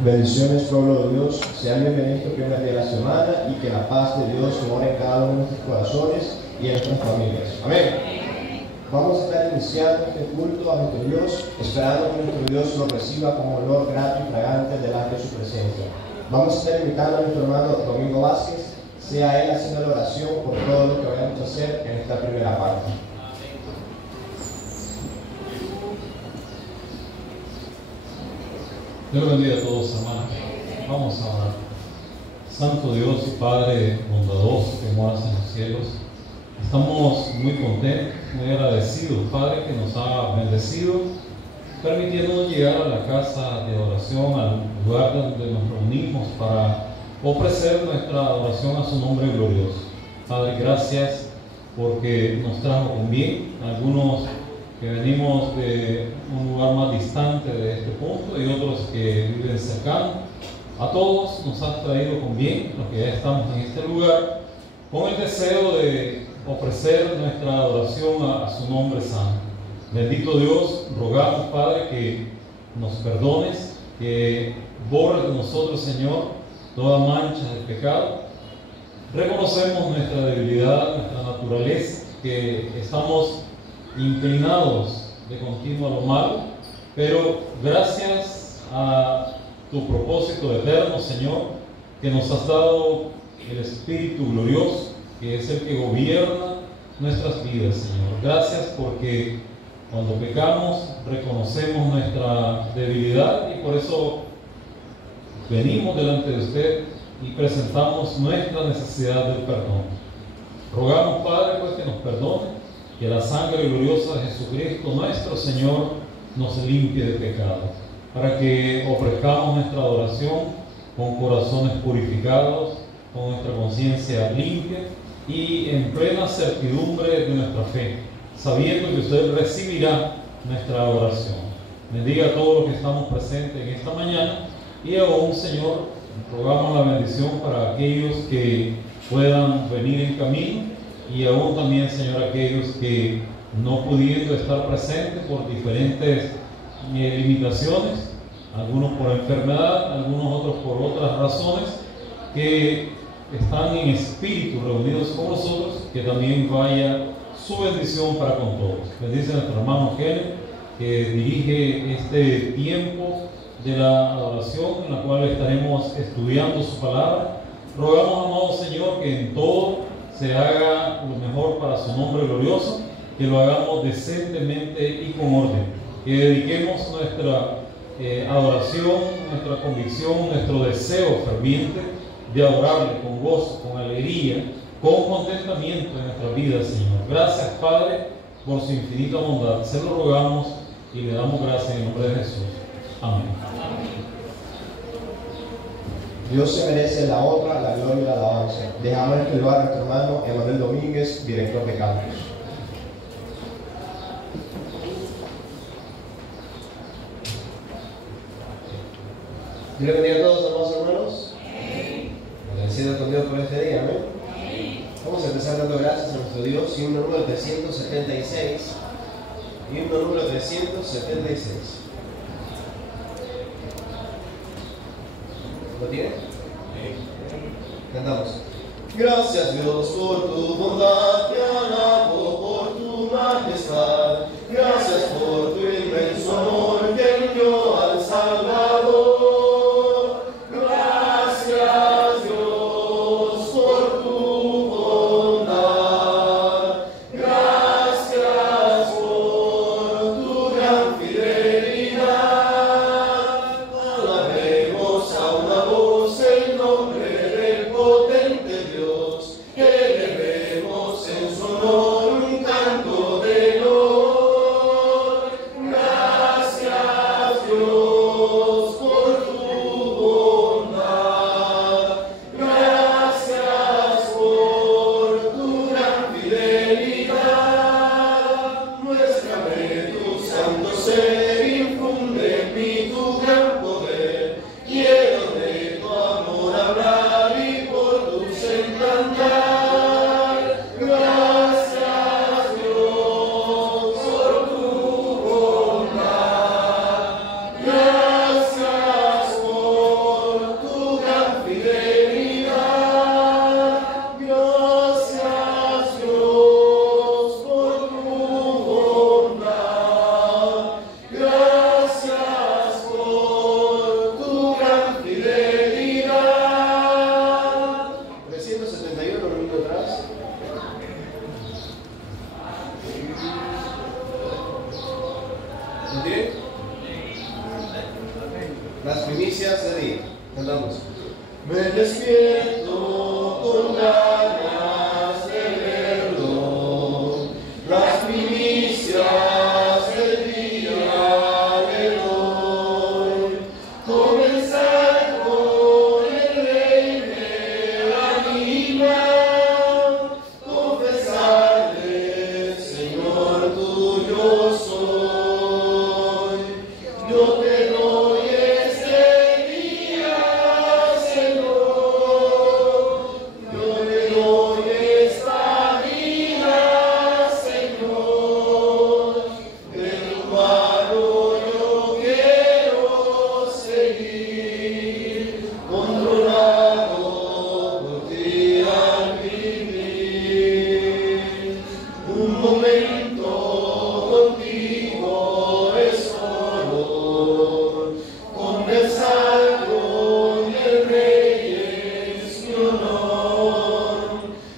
Bendiciones, pueblo de Dios. Sean bienvenidos este primer día de la semana y que la paz de Dios more en cada uno de nuestros corazones y en nuestras familias. Amén. Vamos a estar iniciando este culto a nuestro Dios, esperando que nuestro Dios lo reciba como olor grato y fragante delante de su presencia. Vamos a estar invitando a nuestro hermano Domingo Vázquez, sea él haciendo la oración por todo lo que vayamos a hacer en esta primera parte. Dios bendiga a todos, hermanos. Vamos a orar. Santo Dios y Padre bondadoso que moras en los cielos, estamos muy contentos, muy agradecidos, Padre, que nos ha bendecido, permitiéndonos llegar a la casa de oración, al lugar donde nos reunimos para ofrecer nuestra adoración a su nombre glorioso. Padre, gracias porque nos trajo con bien. Algunos que venimos de un lugar más distante de este punto y otros que viven cercano, a todos nos has traído con bien, los que ya estamos en este lugar, con el deseo de ofrecer nuestra adoración a su nombre santo. Bendito Dios, rogamos, Padre, que nos perdones, que borres de nosotros, Señor, toda mancha de pecado. Reconocemos nuestra debilidad, nuestra naturaleza, que estamos inclinados de continuo a lo malo, pero gracias a tu propósito eterno, Señor, que nos has dado el Espíritu glorioso, que es el que gobierna nuestras vidas, Señor. Gracias porque cuando pecamos reconocemos nuestra debilidad y por eso venimos delante de usted y presentamos nuestra necesidad del perdón. Rogamos, Padre, pues que nos perdone, que la sangre gloriosa de Jesucristo nuestro Señor nos limpie de pecado, para que ofrezcamos nuestra adoración con corazones purificados, con nuestra conciencia limpia y en plena certidumbre de nuestra fe, sabiendo que usted recibirá nuestra oración. Bendiga a todos los que estamos presentes en esta mañana y aún, Señor, rogamos la bendición para aquellos que puedan venir en camino y aún también, Señor, aquellos que no pudiendo estar presentes por diferentes limitaciones, algunos por enfermedad, algunos otros por otras razones, que están en espíritu reunidos con nosotros, que también vaya su bendición para con todos. Bendice a nuestro hermano Kenneth, que dirige este tiempo de la adoración en la cual estaremos estudiando su palabra. Rogamos, amado Señor, que en todo se haga lo mejor para su nombre glorioso, que lo hagamos decentemente y con orden, que dediquemos nuestra adoración, nuestra convicción, nuestro deseo ferviente de adorarle con gozo, con alegría, con contentamiento en nuestra vida, Señor. Gracias, Padre, por su infinita bondad. Se lo rogamos y le damos gracias en el nombre de Jesús. Amén. Dios se merece la honra, la gloria y la alabanza. Dejamos en este lugar a nuestro hermano Emanuel Domínguez, director de cantos. Dios le bendiga a todos, amados hermanos. Agradecidos con Dios por este día, amén. Vamos a empezar dando gracias a nuestro Dios. Himno número 376. Himno número 376. ¿Lo tiene? Cantamos. Gracias, Dios, por tu bondad, te alabo por tu majestad. Gracias por tu inmenso amor que envió al Salvador. Gracias, Dios, por tu bondad. Gracias por tu gran fidelidad. Alabemos a una voz el nombre del potente Dios. Elevemos en su honor un canto de honor. Las primicias de día. Cantamos. Me despierto con ganas de verlo. Las primicias del día le doy. Comenzar con el Rey me anima. Confesarle, Señor, tuyo soy. Yo te doy este día, Señor. Yo te doy esta vida, Señor. De tu mano yo quiero seguir, controlado por ti al vivir. Un momento contigo es oro, conversar con el Rey es mi honor.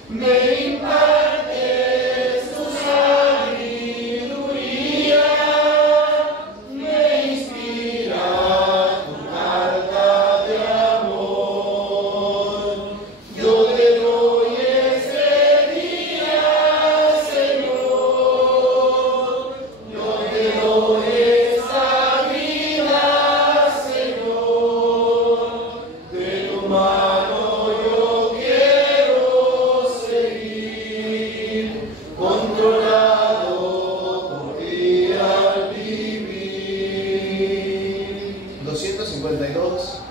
Me impartes tu sabiduría, me inspira tu carta de amor. Yo te doy este día, Señor. Yo te doy esta vida, Señor. De tu mano yo quiero seguir, controlado por ti al vivir. 252.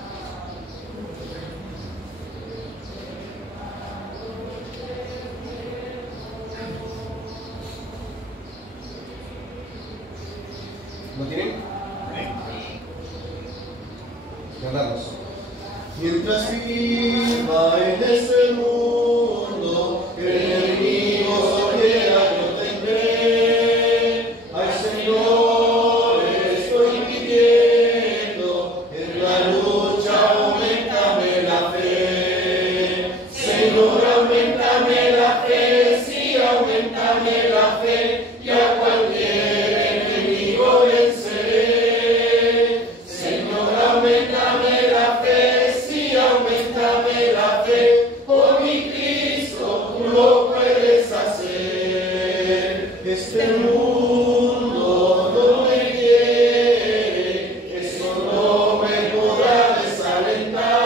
¿Lo tienen? Cantamos. Mientras viva en este mundo, que el enemigo quiera yo tendré. Ay, Señor, estoy pidiendo, en la lucha aumentame la fe. Señor, aumentame la fe, sí, aumentame la fe, y a cualquier enemigo venceré. Señor, aumentame la fe, sí, aumentame la fe, por mi Cristo tú lo puedes hacer. Este mundo no me quiere, eso no me podrá desalentar.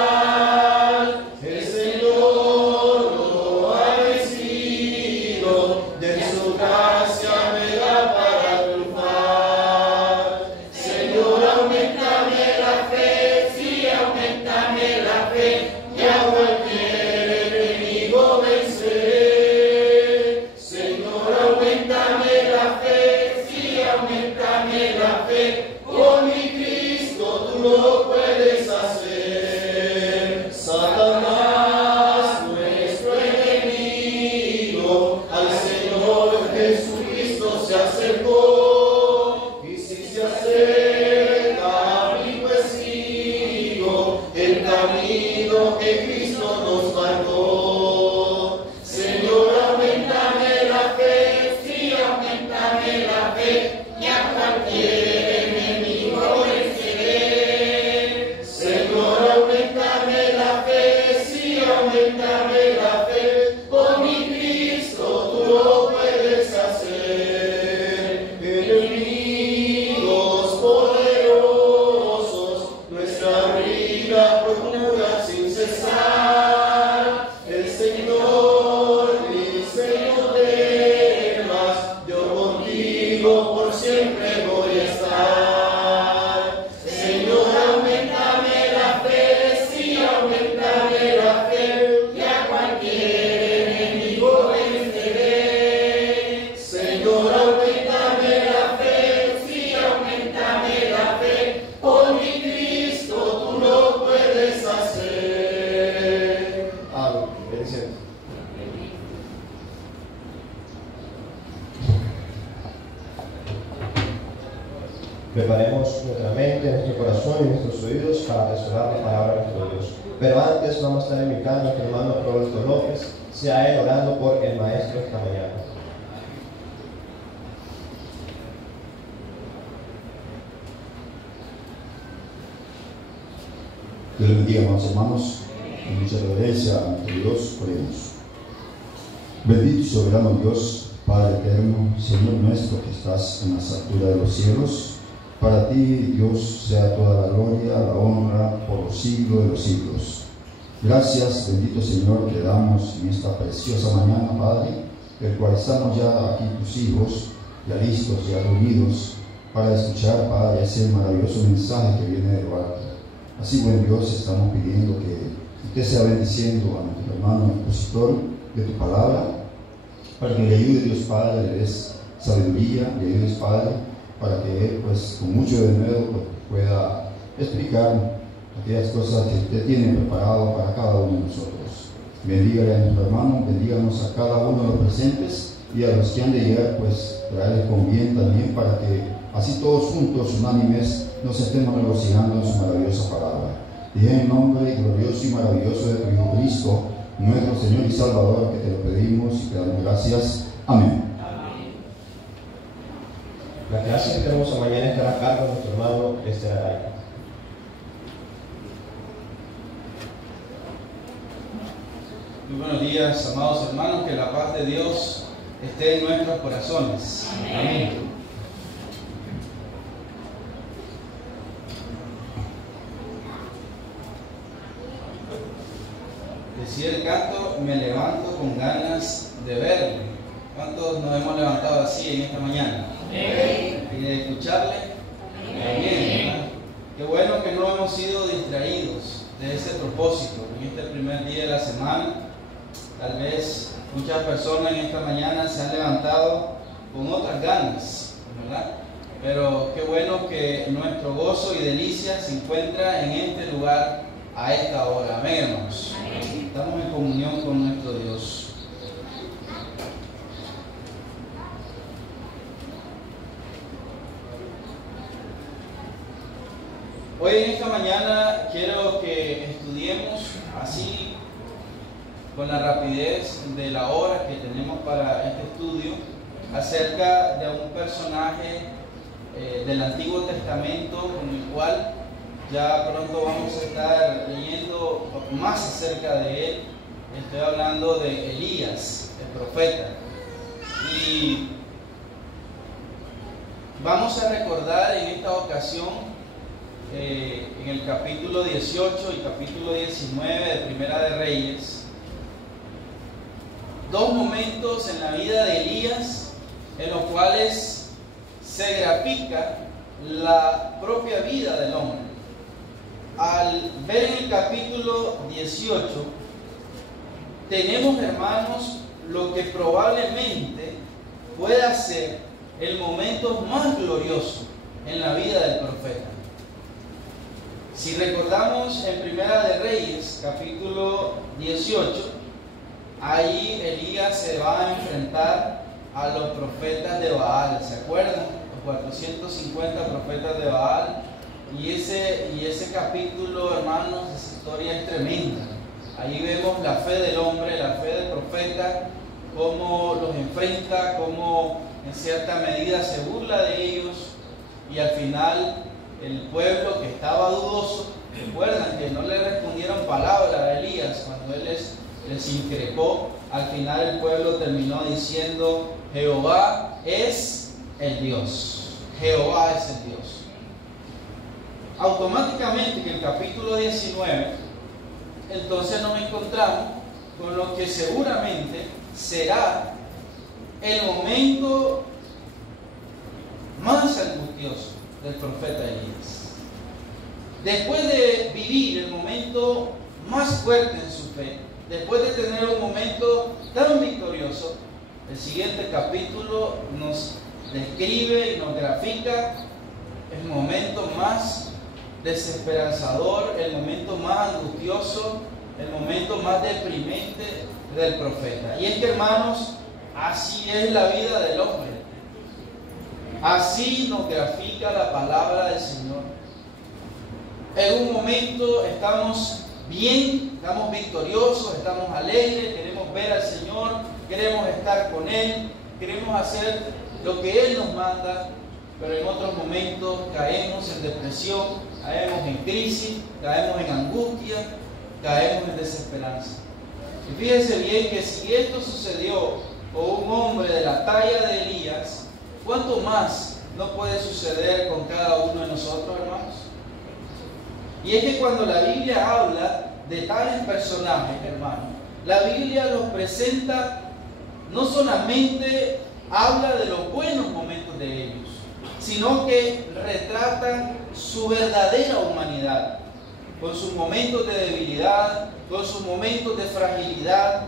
El Señor lo ha vencido, de su gracia me da para triunfar. Señor, aumentame la fe, sí, aumentame la fe, y a cualquier enemigo venceré. Señor, aumentame la fe, sí, aumentame la fe, por mi Cristo tú lo puedes hacer. Satanás, nuestro enemigo, al Señor Jesucristo se acercó, y si se acerca a mí pues sigo el camino que Cristo nos marcó. Señor, aumentame la fe, sí, aumentame la fe, y a cualquier enemigo venceré. Señor, aumentame la fe, sí, aumentame la fe, por mi Cristo tú lo puedes hacer. Enemigos poderosos, nuestra vida procura sin cesar. El Señor dice no temas, yo contigo por siempre voy a estar. Señor, aumentame la fe, sí, aumentame la fe, y a cualquier enemigo venceré. Señor, aumentame la fe, sí, aumentame la fe, por mi Cristo tú lo puedes hacer. Amén. Bendiciones. Preparemos nuestra mente, nuestro corazón y nuestros oídos para resonar la palabra de nuestro Dios. Pero antes vamos a estar invitando a nuestro hermano Roberto López, sea él orando por el maestro esta mañana. Dios le bendiga, amados hermanos. Con mucha reverencia ante Dios, oremos. Bendito y soberano Dios, Padre eterno, Señor nuestro que estás en las alturas de los cielos, para ti, Dios, sea toda la gloria, la honra, por los siglos de los siglos. Gracias, bendito Señor, te damos en esta preciosa mañana, Padre, el cual estamos ya aquí tus hijos, ya listos, ya reunidos, para escuchar, Padre, ese maravilloso mensaje que viene de lo alto. Así, buen Dios, estamos pidiendo que usted sea bendiciendo a nuestro hermano expositor de tu palabra, para que le ayude, Dios Padre, le des sabiduría, le ayudes, Padre, para que él, pues, con mucho denuedo, pues, pueda explicar aquellas cosas que usted tiene preparado para cada uno de nosotros. Bendígale a nuestro hermano, bendíganos a cada uno de los presentes y a los que han de llegar, pues, traerles con bien también, para que así todos juntos, unánimes, nos estemos regocijando en su maravillosa palabra. Y en el nombre glorioso y maravilloso de tu Hijo Cristo, nuestro Señor y Salvador, que te lo pedimos y te damos gracias. Amén. La clase que tenemos mañana estará a cargo de nuestro hermano Esther Araya. Muy buenos días, amados hermanos, que la paz de Dios esté en nuestros corazones. Amén. Decía el canto, me levanto con ganas de verle. ¿Cuántos nos hemos levantado así en esta mañana? Y de escucharle. Amén. Qué bueno que no hemos sido distraídos de ese propósito en este primer día de la semana. Tal vez muchas personas en esta mañana se han levantado con otras ganas, ¿verdad? Pero qué bueno que nuestro gozo y delicia se encuentra en este lugar a esta hora. Amén, hermanos. Estamos en comunión con nuestro Dios. Hoy en esta mañana quiero que estudiemos así, con la rapidez de la hora que tenemos para este estudio, acerca de un personaje del Antiguo Testamento con el cual ya pronto vamos a estar leyendo más acerca de él. Estoy hablando de Elías, el profeta. Y vamos a recordar en esta ocasión, en el capítulo 18 y capítulo 19 de Primera de Reyes, dos momentos en la vida de Elías en los cuales se grafica la propia vida del hombre. Al ver en el capítulo 18, tenemos, hermanos, lo que probablemente pueda ser el momento más glorioso en la vida del profeta. Si recordamos en Primera de Reyes, capítulo 18, ahí Elías se va a enfrentar a los profetas de Baal. ¿Se acuerdan? Los 450 profetas de Baal. Y ese capítulo, hermanos, esa historia es tremenda. Ahí vemos la fe del hombre, la fe del profeta, cómo los enfrenta, cómo en cierta medida se burla de ellos, y al final el pueblo que estaba dudoso, recuerdan que no le respondieron palabra a Elías cuando él les increpó. Al final el pueblo terminó diciendo: Jehová es el Dios. Jehová es el Dios. Automáticamente en el capítulo 19, entonces nos encontramos con lo que seguramente será el momento más angustioso del profeta Elías. Después de vivir el momento más fuerte en su fe, después de tener un momento tan victorioso, el siguiente capítulo nos describe y nos grafica el momento más desesperanzador, el momento más angustioso, el momento más deprimente del profeta. Y es que, hermanos, así es la vida del hombre. Así nos grafica la palabra del Señor. En un momento estamos bien, estamos victoriosos, estamos alegres, queremos ver al Señor, queremos estar con Él, queremos hacer lo que Él nos manda. pero en otros momentos caemos en depresión, caemos en crisis, caemos en angustia, caemos en desesperanza. Y fíjense bien que si esto sucedió con un hombre de la talla de Elías, ¿cuánto más no puede suceder con cada uno de nosotros, hermanos? Y es que cuando la Biblia habla de tales personajes, hermanos, la Biblia los presenta, no solamente habla de los buenos momentos de ellos, sino que retratan su verdadera humanidad, con sus momentos de debilidad, con sus momentos de fragilidad.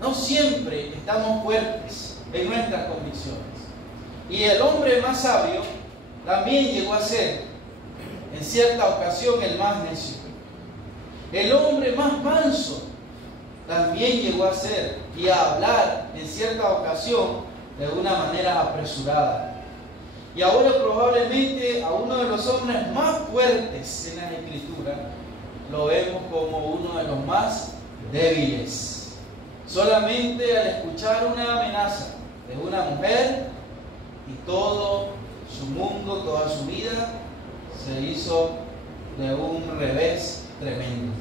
No siempre estamos fuertes en nuestras convicciones. Y el hombre más sabio también llegó a ser, en cierta ocasión, el más necio. El hombre más manso también llegó a ser y a hablar, en cierta ocasión, de una manera apresurada. Y ahora probablemente a uno de los hombres más fuertes en las Escrituras lo vemos como uno de los más débiles. Solamente al escuchar una amenaza de una mujer, y todo su mundo, toda su vida se hizo de un revés tremendo.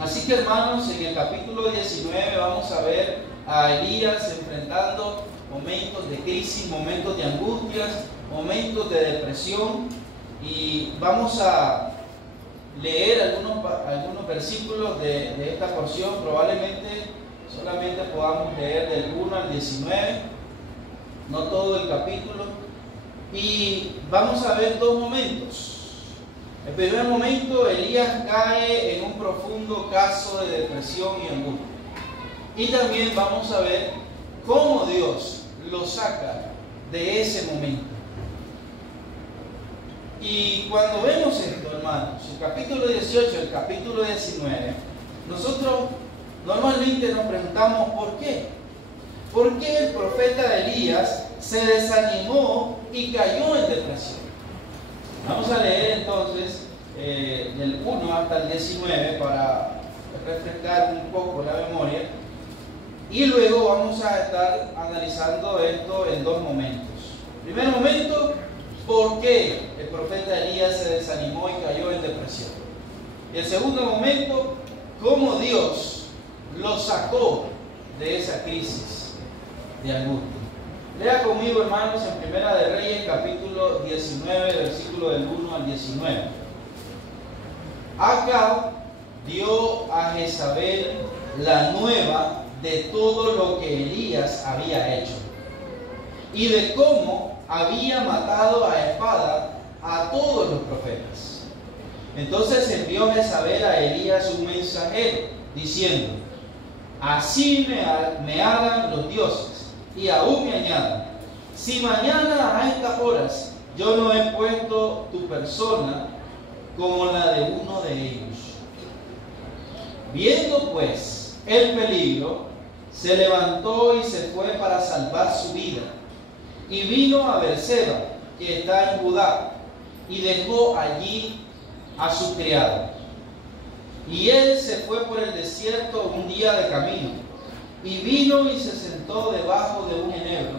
Así que, hermanos, en el capítulo 19 vamos a ver a Elías enfrentando momentos de crisis, momentos de angustias, momentos de depresión, y vamos a leer algunos versículos de esta porción. Probablemente solamente podamos leer del 1 al 19, no todo el capítulo, y vamos a ver dos momentos. El primer momento, Elías cae en un profundo caso de depresión y angustia, y también vamos a ver cómo Dios lo saca de ese momento. Y cuando vemos esto, hermanos, el capítulo 18, el capítulo 19, nosotros normalmente nos preguntamos ¿por qué? ¿Por qué el profeta Elías se desanimó y cayó en depresión? Vamos a leer entonces del 1 hasta el 19 para refrescar un poco la memoria, y luego vamos a estar analizando esto en dos momentos. Primer momento, ¿por qué el profeta Elías se desanimó y cayó en depresión? Y el segundo momento, ¿cómo Dios lo sacó de esa crisis de angustia? Lea conmigo, hermanos, en Primera de Reyes, capítulo 19, versículo del 1 al 19. Acab dio a Jezabel la nueva de todo lo que Elías había hecho y de cómo había matado a espada a todos los profetas. Entonces envió Jezabel a Elías un mensajero, diciendo: así me hagan los dioses, y aún me añadan, si mañana a estas horas yo no he puesto tu persona como la de uno de ellos. Viendo pues el peligro, se levantó y se fue para salvar su vida, y vino a Berseba, que está en Judá, y dejó allí a su criado. Y él se fue por el desierto un día de camino, y vino y se sentó debajo de un enebro,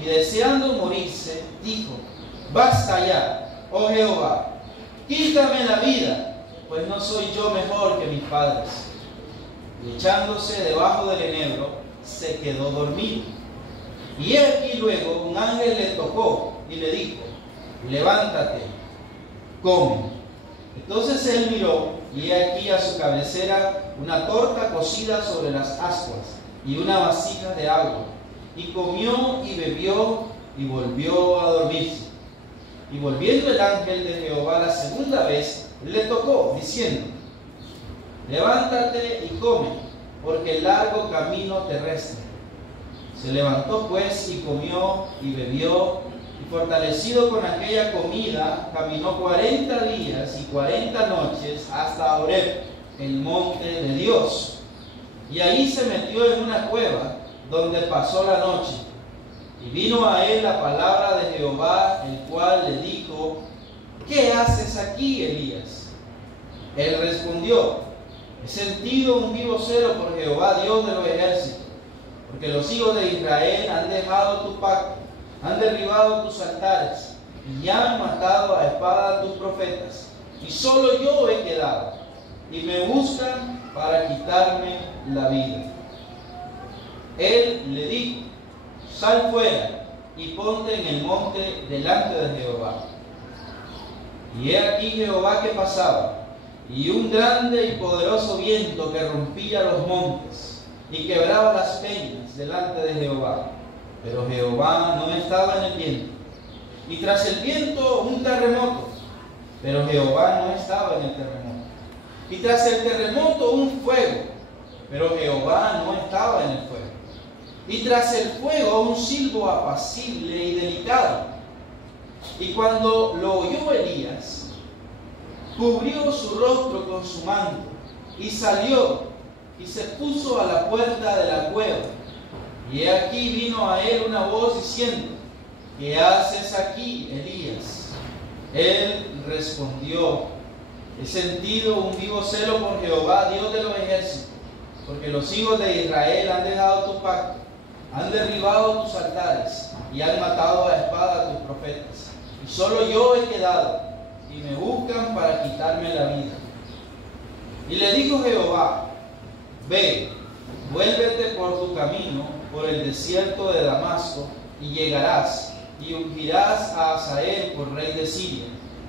y deseando morirse, dijo: basta ya, oh Jehová, quítame la vida, pues no soy yo mejor que mis padres. Y echándose debajo del enebro, se quedó dormido. Y aquí luego un ángel le tocó y le dijo: levántate, come. Entonces él miró, y he aquí a su cabecera una torta cocida sobre las ascuas y una vasija de agua. Y comió y bebió y volvió a dormirse. Y volviendo el ángel de Jehová la segunda vez, le tocó, diciendo: levántate y come, porque el largo camino te resta. Se levantó pues y comió y bebió, y fortalecido con aquella comida, caminó 40 días y 40 noches hasta Horeb, el monte de Dios. Y ahí se metió en una cueva, donde pasó la noche. Y vino a él la palabra de Jehová, el cual le dijo: ¿qué haces aquí, Elías? Él respondió: he sentido un vivo celo por Jehová, Dios de los ejércitos, porque los hijos de Israel han dejado tu pacto, han derribado tus altares y han matado a espada a tus profetas, y solo yo he quedado, y me buscan para quitarme la vida. Él le dijo: sal fuera y ponte en el monte delante de Jehová. Y he aquí Jehová que pasaba, y un grande y poderoso viento que rompía los montes y quebraba las peñas delante de Jehová. Pero Jehová no estaba en el viento. Y tras el viento un terremoto, pero Jehová no estaba en el terremoto. Y tras el terremoto un fuego, pero Jehová no estaba en el fuego. Y tras el fuego un silbo apacible y delicado. Y cuando lo oyó Elías, cubrió su rostro con su manto, y salió, y se puso a la puerta de la cueva. Y he aquí vino a él una voz diciendo: ¿qué haces aquí, Elías? Él respondió: he sentido un vivo celo por Jehová, Dios de los ejércitos, porque los hijos de Israel han dejado tu pacto, han derribado tus altares y han matado a espada a tus profetas. Y solo yo he quedado, y me buscan para quitarme la vida. Y le dijo Jehová: ve, vuélvete por tu camino, por el desierto de Damasco, y llegarás, y ungirás a Hazael por rey de Siria.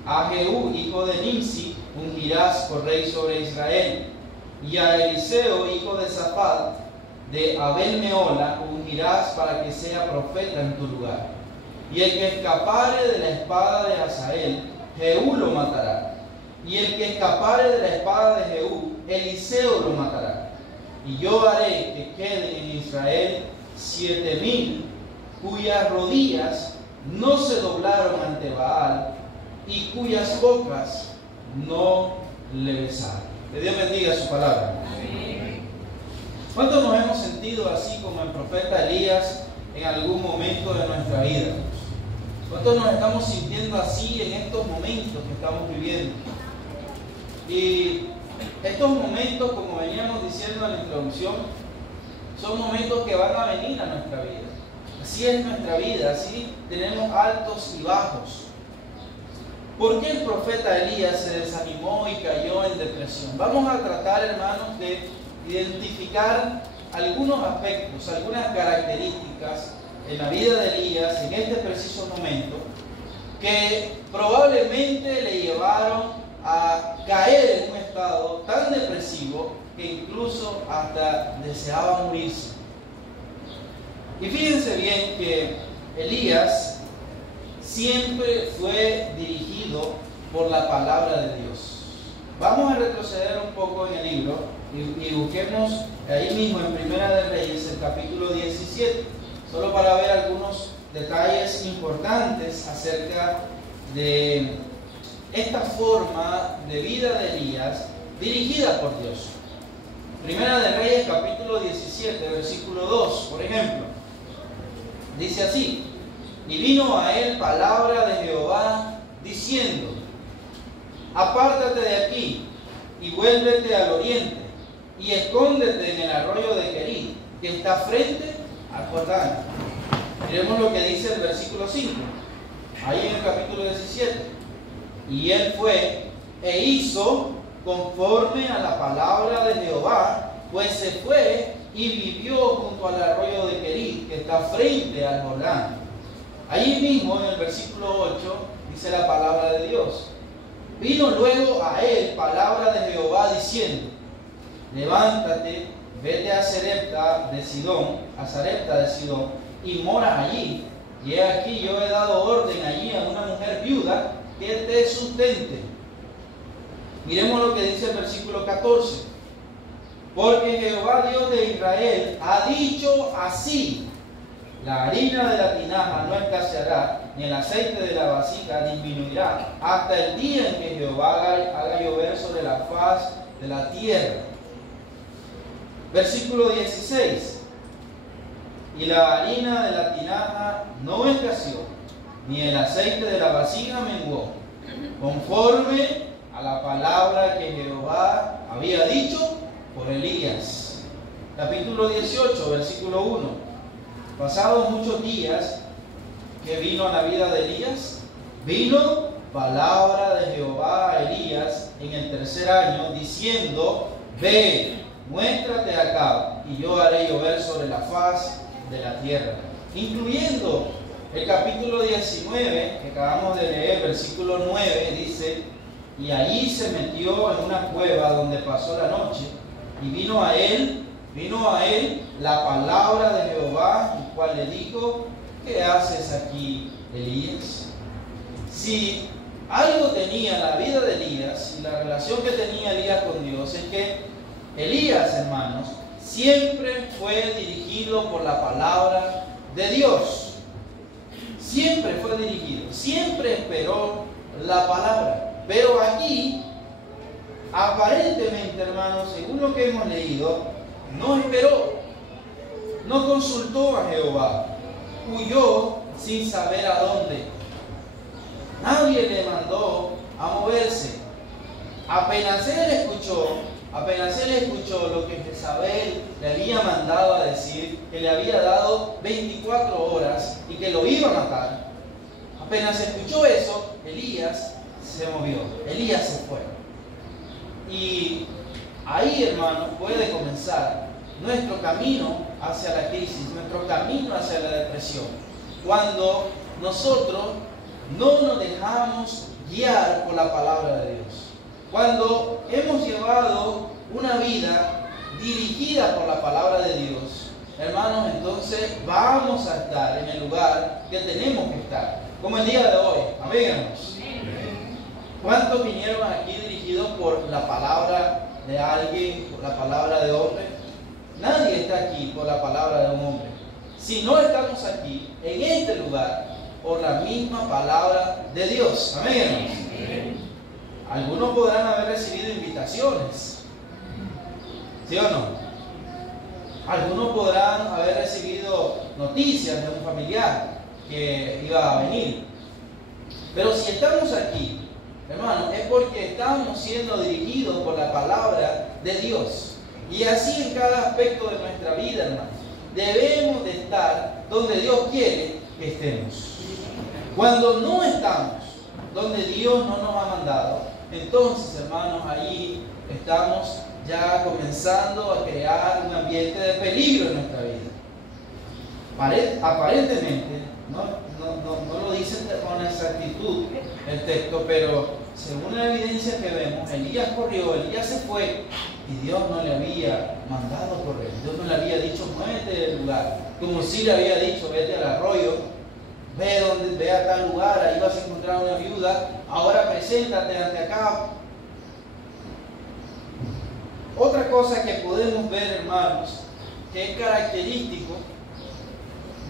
A Jehú, hijo de Nimsi, ungirás por rey sobre Israel. Y a Eliseo, hijo de Safat, de Abel Meola, ungirás para que sea profeta en tu lugar. Y el que escapare de la espada de Hazael, Jehú lo matará. Y el que escapare de la espada de Jehú, Eliseo lo matará. Y yo haré que queden en Israel 7,000 cuyas rodillas no se doblaron ante Baal y cuyas bocas no le besaron. Que Dios bendiga su palabra. ¿Cuántos nos hemos sentido así como el profeta Elías en algún momento de nuestra vida? ¿Cuántos nos estamos sintiendo así en estos momentos que estamos viviendo? Y estos momentos, como veníamos diciendo en la introducción, son momentos que van a venir a nuestra vida. Así es nuestra vida, así tenemos altos y bajos. ¿Por qué el profeta Elías se desanimó y cayó en depresión? Vamos a tratar, hermanos, de identificar algunos aspectos, algunas características en la vida de Elías en este preciso momento que probablemente le llevaron a caer en un estado tan depresivo que incluso hasta deseaba morirse. Y fíjense bien que Elías siempre fue dirigido por la palabra de Dios. Vamos a retroceder un poco en el libro y busquemos ahí mismo en Primera de Reyes, el capítulo 17, solo para ver algunos detalles importantes acerca de esta forma de vida de Elías dirigida por Dios. Primera de Reyes, capítulo 17, versículo 2, por ejemplo, dice así: y vino a él palabra de Jehová diciendo: apártate de aquí y vuélvete al oriente y escóndete en el arroyo de Querit, que está frente al Jordán. Miremos lo que dice el versículo 5, ahí en el capítulo 17. Y él fue e hizo conforme a la palabra de Jehová, pues se fue y vivió junto al arroyo de Querit, que está frente al Jordán. Allí mismo en el versículo 8 dice la palabra de Dios: vino luego a él palabra de Jehová diciendo: levántate, vete a Sarepta de Sidón, y mora allí. Y he aquí yo he dado orden allí a una mujer viuda que te sustente. Miremos lo que dice el versículo 14: porque Jehová Dios de Israel ha dicho así: la harina de la tinaja no escaseará, ni el aceite de la vasija disminuirá, hasta el día en que Jehová haga llover sobre la faz de la tierra. Versículo 16: y la harina de la tinaja no escaseó, ni el aceite de la vasija menguó, conforme a la palabra que Jehová había dicho por Elías. Capítulo 18, versículo 1. Pasados muchos días que vino a la vida de Elías, vino palabra de Jehová a Elías en el tercer año, diciendo: ve, muéstrate acá, y yo haré llover sobre la faz de la tierra. Incluyendo el capítulo 19, que acabamos de leer, versículo 9, dice: y allí se metió en una cueva donde pasó la noche, y vino a él la palabra de Jehová, el cual le dijo: ¿qué haces aquí, Elías? Si algo tenía la vida de Elías y la relación que tenía Elías con Dios, es que Elías, hermanos, siempre fue dirigido por la palabra de Dios. Siempre fue dirigido, siempre esperó la palabra. Pero aquí, aparentemente, hermanos, según lo que hemos leído, no esperó, no consultó a Jehová, huyó sin saber a dónde. Nadie le mandó a moverse. Apenas él escuchó lo que Jezabel le había mandado a decir, que le había dado 24 horas y que lo iba a matar. Apenas escuchó eso, Elías se movió, Elías se fue. Y ahí, hermanos, puede comenzar nuestro camino hacia la crisis, nuestro camino hacia la depresión. Cuando nosotros no nos dejamos guiar por la palabra de Dios. Cuando hemos llevado una vida dirigida por la palabra de Dios, hermanos, entonces vamos a estar en el lugar que tenemos que estar. Como el día de hoy. Amén, hermanos. ¿Cuántos vinieron aquí dirigidos por la palabra de alguien, por la palabra de hombre? Nadie está aquí por la palabra de un hombre. Si no estamos aquí, en este lugar, por la misma palabra de Dios. Amén, hermanos. Algunos podrán haber recibido invitaciones, ¿sí o no? Algunos podrán haber recibido noticias de un familiar que iba a venir. Pero si estamos aquí, hermanos, es porque estamos siendo dirigidos por la palabra de Dios. Y así en cada aspecto de nuestra vida, hermanos, debemos de estar donde Dios quiere que estemos. Cuando no estamos donde Dios no nos ha mandado, entonces, hermanos, ahí estamos ya comenzando a crear un ambiente de peligro en nuestra vida. Aparentemente, no lo dice con exactitud el texto, pero según la evidencia que vemos, Elías corrió, Elías se fue, y Dios no le había mandado correr. Dios no le había dicho: muévete del lugar, como si le había dicho: vete al arroyo, ve a tal lugar, ahí vas a encontrar una viuda, ahora preséntate ante acá. Otra cosa que podemos ver, hermanos, que es característico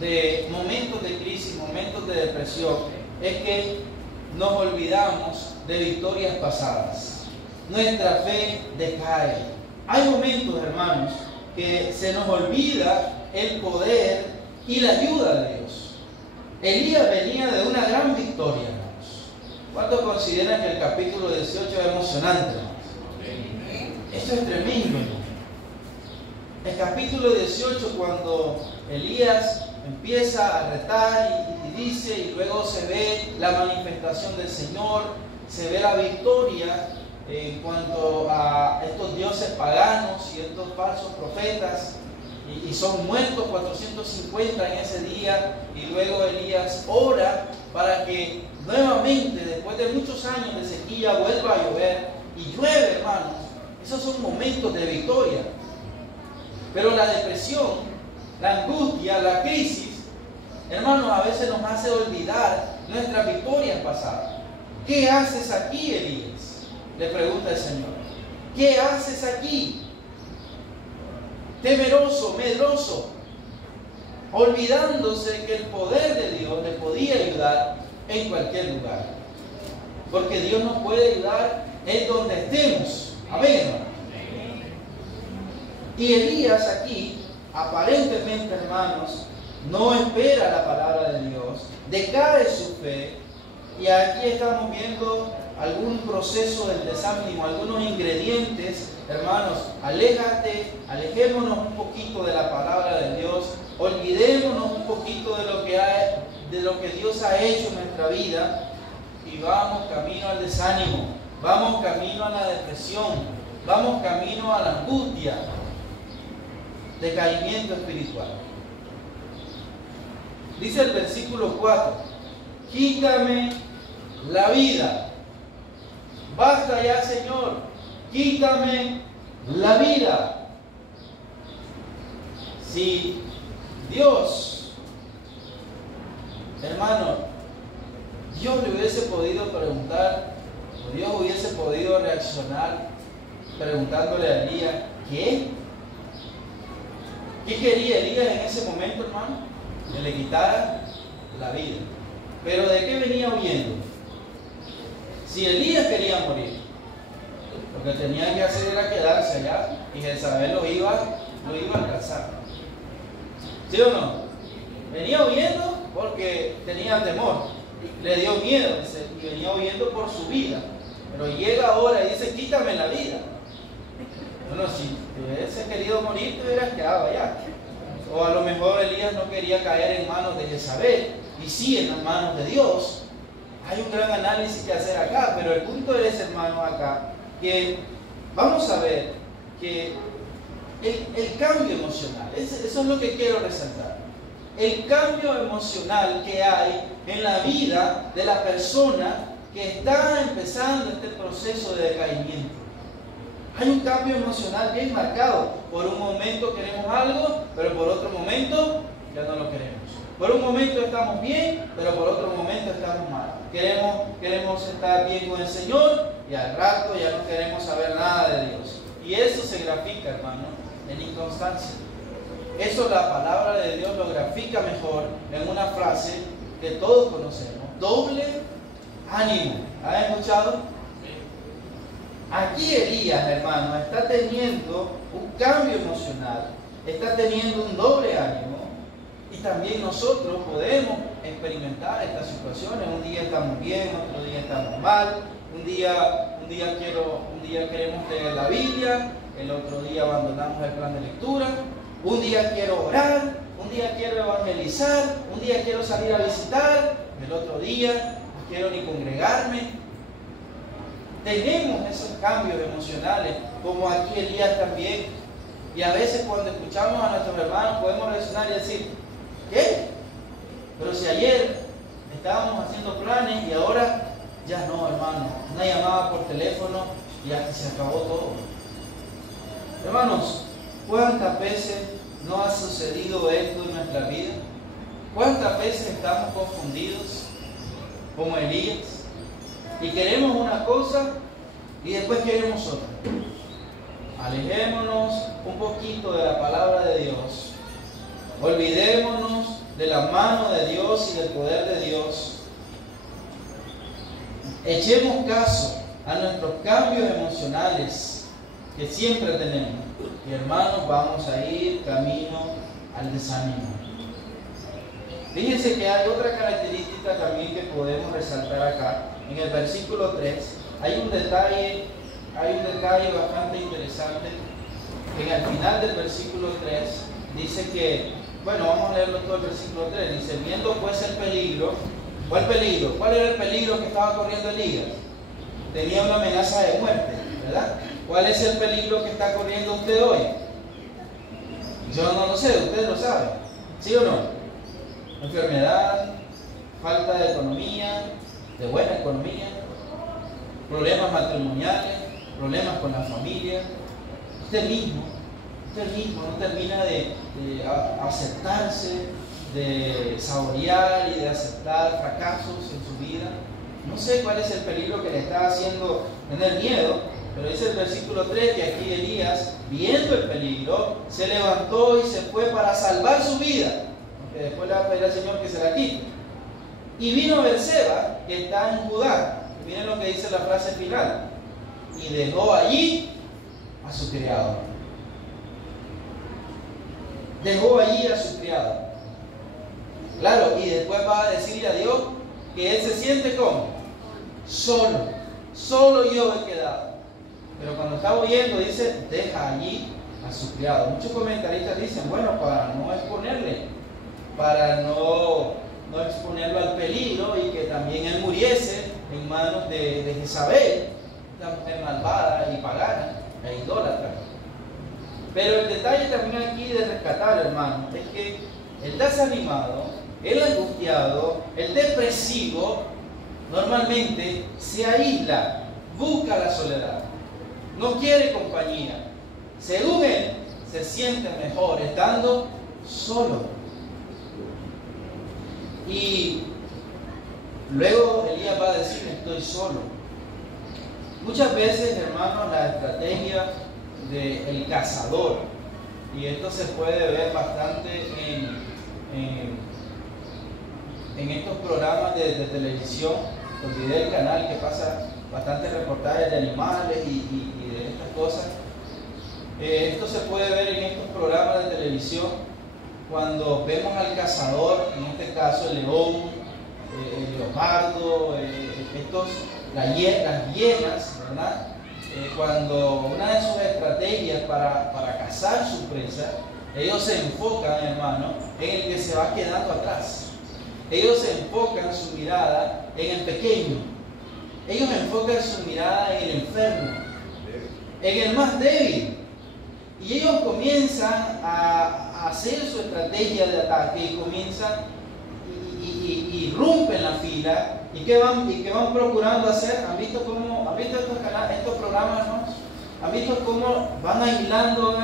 de momentos de crisis, momentos de depresión, es que nos olvidamos de victorias pasadas. Nuestra fe decae. Hay momentos, hermanos, que se nos olvida el poder y la ayuda de Dios. Elías venía de una gran victoria, hermanos. ¿Cuántos consideran que el capítulo 18 es emocionante, hermanos? Esto es tremendo, hermanos. El capítulo 18, cuando Elías empieza a retar y dice, y luego se ve la manifestación del Señor, se ve la victoria en cuanto a estos dioses paganos y estos falsos profetas, y son muertos 450 en ese día, y luego Elías ora para que nuevamente, después de muchos años de sequía, vuelva a llover, y llueve, hermanos. Esos son momentos de victoria. Pero la depresión, la angustia, la crisis, hermanos, a veces nos hace olvidar nuestras victorias pasadas. ¿Qué haces aquí, Elías?, le pregunta el Señor. ¿Qué haces aquí? Temeroso, medroso, olvidándose que el poder de Dios le podía ayudar en cualquier lugar. Porque Dios nos puede ayudar en donde estemos. Amén, hermano. Y Elías aquí, aparentemente, hermanos, no espera la palabra de Dios, decae su fe, y aquí estamos viendo algún proceso del desánimo, algunos ingredientes. Hermanos, alejémonos un poquito de la palabra de Dios, olvidémonos un poquito de lo que Dios ha hecho en nuestra vida, y vamos camino al desánimo, vamos camino a la depresión, vamos camino a la angustia, decaimiento espiritual. Dice el versículo 4, quítame la vida. Basta ya, Señor, quítame la vida. Si Dios, hermano, Dios le hubiese podido preguntar, o Dios hubiese podido reaccionar preguntándole a Elías, ¿qué? ¿Qué quería Elías en ese momento, hermano? Que le quitara la vida. Pero ¿de qué venía huyendo? Si Elías quería morir, lo que tenía que hacer era quedarse allá y Jezabel lo iba a alcanzar. ¿Sí o no? Venía huyendo porque tenía temor, le dio miedo y venía huyendo por su vida. Pero llega ahora y dice, quítame la vida. Bueno, si te hubiese querido morir, te hubieras quedado allá. O a lo mejor Elías no quería caer en manos de Jezabel, y sí en las manos de Dios. Hay un gran análisis que hacer acá, pero el punto es, hermano, acá, que vamos a ver que el cambio emocional, eso es lo que quiero resaltar. El cambio emocional que hay en la vida de la persona que está empezando este proceso de decaimiento. Hay un cambio emocional bien marcado. Por un momento queremos algo, pero por otro momento ya no lo queremos. Por un momento estamos bien, pero por otro momento estamos mal. Queremos estar bien con el Señor y al rato ya no queremos saber nada de Dios. Y eso se grafica, hermano, en inconstancia. Eso la palabra de Dios lo grafica mejor en una frase que todos conocemos. Doble ánimo. ¿Han escuchado? Aquí Elías, hermano, está teniendo un cambio emocional, está teniendo un doble ánimo, y también nosotros podemos experimentar estas situaciones. Un día estamos bien, otro día estamos mal, un día queremos leer la Biblia, el otro día abandonamos el plan de lectura, un día quiero orar, un día quiero evangelizar, un día quiero salir a visitar, el otro día no quiero ni congregarme. Tenemos esos cambios emocionales, como aquí Elías también. Y a veces cuando escuchamos a nuestros hermanos podemos reaccionar y decir, ¿qué? Pero si ayer estábamos haciendo planes y ahora ya no, hermano. Una llamada por teléfono y ya se acabó todo. Hermanos, ¿cuántas veces no ha sucedido esto en nuestra vida? ¿Cuántas veces estamos confundidos como Elías? Y queremos una cosa y después queremos otra. Alejémonos un poquito de la palabra de Dios. Olvidémonos de la mano de Dios y del poder de Dios. Echemos caso a nuestros cambios emocionales que siempre tenemos. Y hermanos, vamos a ir camino al desánimo. Fíjense que hay otra característica también que podemos resaltar acá. En el versículo 3 hay un detalle bastante interesante. En el final del versículo 3 dice que, bueno, vamos a leerlo todo el versículo 3. Dice, viendo pues el peligro. ¿Cuál peligro? ¿Cuál era el peligro que estaba corriendo Elías? Tenía una amenaza de muerte, ¿verdad? ¿Cuál es el peligro que está corriendo usted hoy? Yo no lo sé, ustedes lo saben. ¿Sí o no? Enfermedad, falta de economía, de buena economía, problemas matrimoniales, problemas con la familia. Usted mismo no termina de aceptarse, de saborear y de aceptar fracasos en su vida. No sé cuál es el peligro que le está haciendo tener miedo, pero dice el versículo 3 que aquí Elías, viendo el peligro, se levantó y se fue para salvar su vida, porque después le va a pedir al Señor que se la quite. Y vino a Berseba, que está en Judá. Miren lo que dice la frase final. Y dejó allí a su criado. Dejó allí a su criado. Claro, y después va a decirle a Dios que él se siente como solo yo he quedado. Pero cuando está oyendo dice, deja allí a su criado. Muchos comentaristas dicen, bueno, para no exponerlo al peligro y que también él muriese, en manos de Jezabel, la mujer malvada y pagana e idólatra. Pero el detalle también aquí de rescatar, hermano, es que el desanimado, el angustiado, el depresivo, normalmente se aísla, busca la soledad, no quiere compañía. Según él, se siente mejor estando solo. Y luego Elías va a decir: estoy solo. Muchas veces, hermanos, la estrategia del cazador, y esto se puede ver bastante en estos programas de televisión. Olvidé el canal que pasa bastantes reportajes de animales y de estas cosas. Esto se puede ver en estos programas de televisión cuando vemos al cazador, en este caso el león, el leopardo, las hienas, ¿verdad? Cuando una de sus estrategias para cazar su presa, ellos se enfocan, hermano, en el que se va quedando atrás. Ellos se enfocan su mirada en el pequeño. Ellos enfocan su mirada en el enfermo, en el más débil. Y ellos comienzan a hacer su estrategia de ataque y comienzan y rompen la fila. ¿Y qué van procurando hacer? ¿Han visto estos programas, hermanos? ¿Han visto cómo van aislando?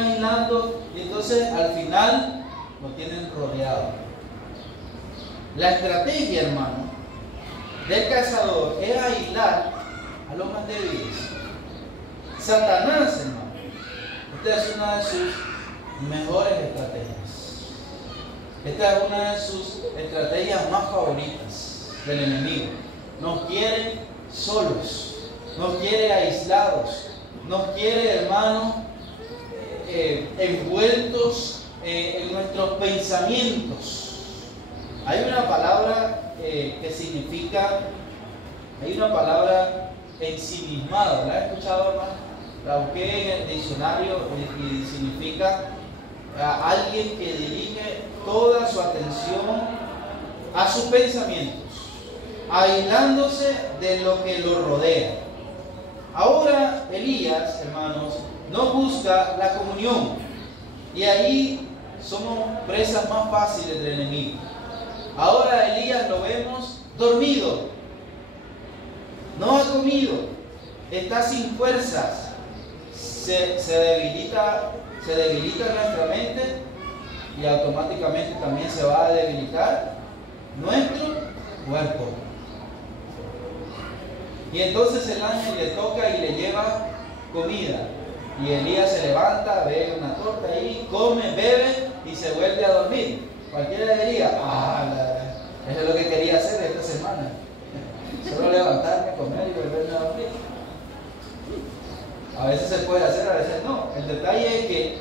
Y entonces al final lo tienen rodeado. La estrategia, hermano, del cazador era aislar a los más débiles. Satanás, hermano, esta es una de sus mejores estrategias. Esta es una de sus estrategias más favoritas del enemigo. Nos quiere solos, nos quiere aislados, nos quiere, hermano, envueltos en nuestros pensamientos. Hay una palabra que significa, hay una palabra ensimismado, ¿la he escuchado, hermano? La busqué en el diccionario y significa alguien que dirige toda su atención a sus pensamientos, aislándose de lo que lo rodea. Ahora Elías, hermanos, no busca la comunión, y ahí somos presas más fáciles del enemigo. Ahora Elías lo vemos dormido, no ha comido, está sin fuerzas, se debilita nuestra mente, y automáticamente también se va a debilitar nuestro cuerpo. Y entonces el ángel le toca y le lleva comida, y Elías se levanta, ve una torta ahí, come, bebe y se vuelve a dormir. Cualquiera diría: eso es lo que quería hacer esta semana, solo levantarme, comer y volverme a dormir. A veces se puede hacer, a veces no. El detalle es que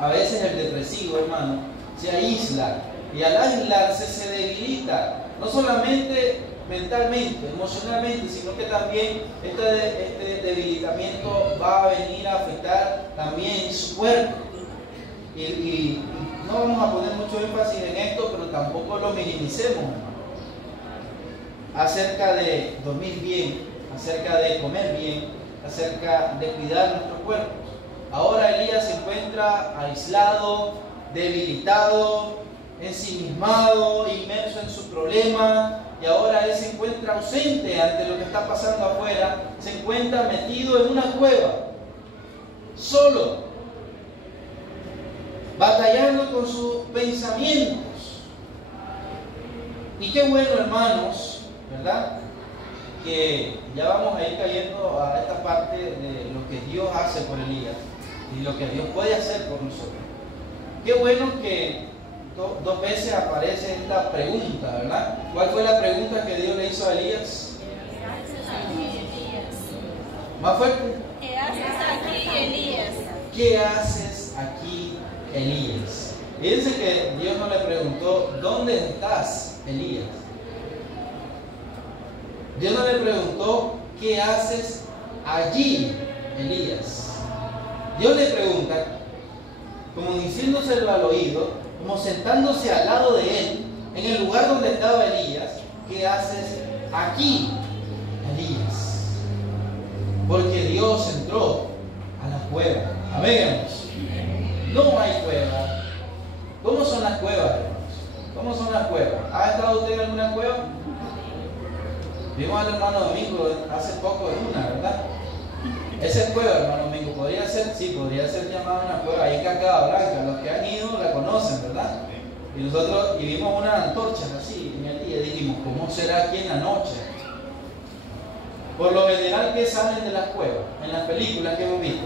a veces el depresivo, hermano, se aísla, y al aislarse se debilita, no solamente mentalmente, emocionalmente, sino que también este debilitamiento va a venir a afectar también su cuerpo. Y no vamos a poner mucho énfasis en esto, pero tampoco lo minimicemos, hermano. Acerca de dormir bien, acerca de comer bien, acerca de cuidar nuestros cuerpos. Ahora Elías se encuentra aislado, debilitado, ensimismado, inmerso en su problema, y ahora él se encuentra ausente ante lo que está pasando afuera, se encuentra metido en una cueva, solo, batallando con sus pensamientos. Y qué bueno, hermanos, ¿verdad? Que ya vamos a ir cayendo a esta parte de lo que Dios hace por Elías y lo que Dios puede hacer por nosotros. Qué bueno que dos veces aparece esta pregunta, ¿verdad? ¿Cuál fue la pregunta que Dios le hizo a Elías? ¿Qué haces aquí, Elías? ¿Más fuerte? ¿Qué haces aquí, Elías? ¿Qué haces aquí, Elías? Fíjense que Dios no le preguntó: ¿dónde estás, Elías? Dios no le preguntó: ¿qué haces allí, Elías? Dios le pregunta, como diciéndoselo al oído, como sentándose al lado de él, en el lugar donde estaba Elías: ¿qué haces aquí, Dios entró a la cueva. Amén, hermanos. No hay cueva. ¿Cómo son las cuevas, hermanos? ¿Cómo son las cuevas? ¿Ha estado usted en alguna cueva? Vimos al hermano Domingo hace poco en una, ¿verdad? Esa es cueva, hermano Domingo. Podría ser, sí, podría ser llamada una cueva. Ahí en Cacada Blanca. Los que han ido la conocen, ¿verdad? Y nosotros vimos unas antorchas así en el día. Dijimos, ¿cómo será aquí en la noche? Por lo general, ¿qué salen de las cuevas? En las películas que hemos visto.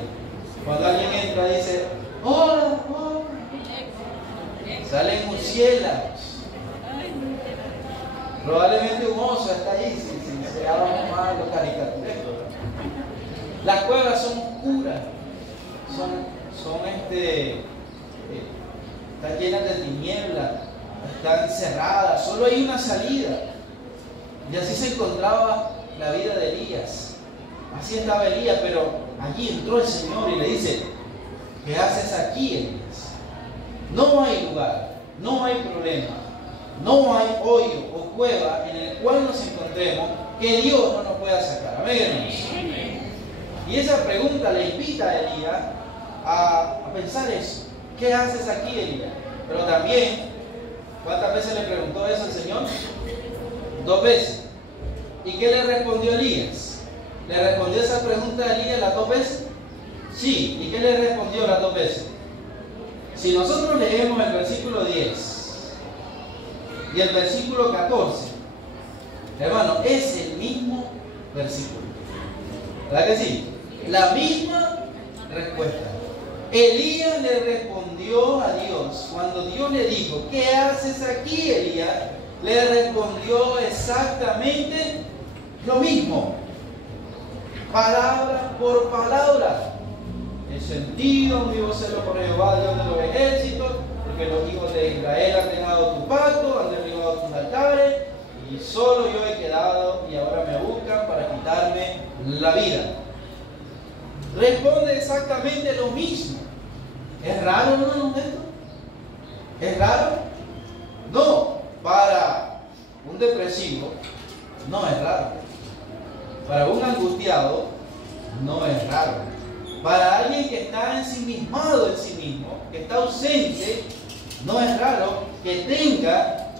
Cuando alguien entra dice, ¡hola! ¡Hola! Salen murciélagos. Probablemente un oso está ahí, si se hablan más los caricaturescos. Las cuevas son oscuras, están llenas de tinieblas, están cerradas, solo hay una salida. Y así se encontraba la vida de Elías. Así estaba Elías, pero allí entró el Señor y le dice, ¿qué haces aquí, Elías? No hay lugar, no hay problema, no hay hoyo o cueva en el cual nos encontremos que Dios no nos pueda sacar. Amén, hermanos. Y esa pregunta le invita a Elías a pensar eso. ¿Qué haces aquí, Elías? Pero también, ¿cuántas veces le preguntó eso al Señor? 2 veces. ¿Y qué le respondió Elías? ¿Le respondió esa pregunta a Elías las 2 veces? Sí. ¿Y qué le respondió las 2 veces? Si nosotros leemos el versículo 10 y el versículo 14, hermano, es el mismo versículo. ¿Verdad que sí? La misma respuesta. Elías le respondió a Dios. Cuando Dios le dijo, ¿qué haces aquí, Elías? Le respondió exactamente lo mismo. Palabra por palabra. El sentido, vivo celo por Jehová, Dios de los ejércitos, porque los hijos de Israel han dejado tu pacto, han derribado tus altares, y solo yo he quedado, y ahora me buscan para quitarme la vida. Responde exactamente lo mismo. ¿Es raro, hermano, esto? ¿Es raro? No, para un depresivo no es raro. Para un angustiado no es raro. Para alguien que está ensimismado en sí mismo, que está ausente, no es raro que tenga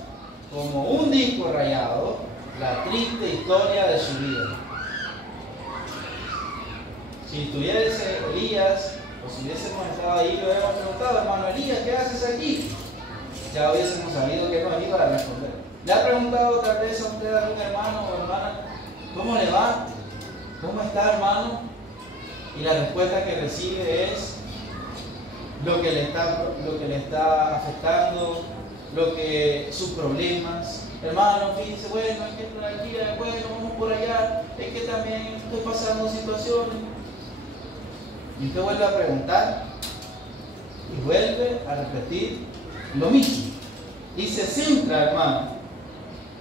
como un disco rayado la triste historia de su vida. Si estuviese Elías, o si hubiésemos estado ahí, le hubiéramos preguntado, hermano Elías, ¿qué haces aquí? Ya hubiésemos sabido que nos iba a responder. ¿Le ha preguntado tal vez a usted a algún hermano o hermana, ¿cómo le va? ¿Cómo está, hermano? Y la respuesta que recibe es lo que le está afectando, sus problemas. Hermano, fíjense, bueno, es que por aquí, bueno, vamos por allá, es que también estoy pasando situaciones. Y usted vuelve a preguntar y vuelve a repetir lo mismo. Y se centra, hermano,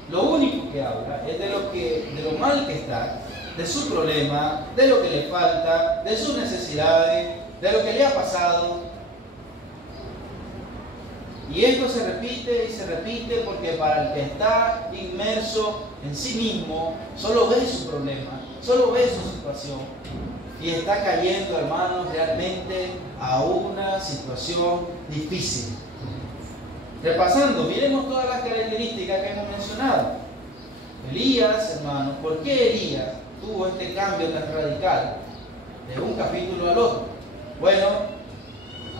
lo único que habla es de lo mal que está, de su problema, de lo que le falta, de sus necesidades, de lo que le ha pasado. Y esto se repite y se repite porque para el que está inmerso en sí mismo, solo ve su problema, solo ve su situación y está cayendo, hermanos, realmente a una situación difícil. Repasando, miremos todas las características que hemos mencionado. Elías, hermanos, ¿por qué Elías tuvo este cambio tan radical de un capítulo al otro? Bueno,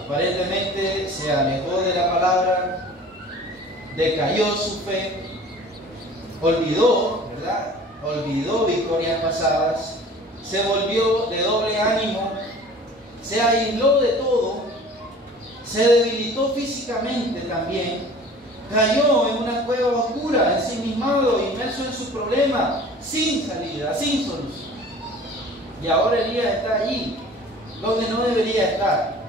aparentemente se alejó de la palabra, decayó su fe, olvidó, ¿verdad? Olvidó victorias pasadas, se volvió de doble ánimo, se aisló de todo, se debilitó físicamente también, cayó en una cueva oscura, ensimismado, inmerso en su problema, sin salida, sin solución. Y ahora Elías está allí, donde no debería estar.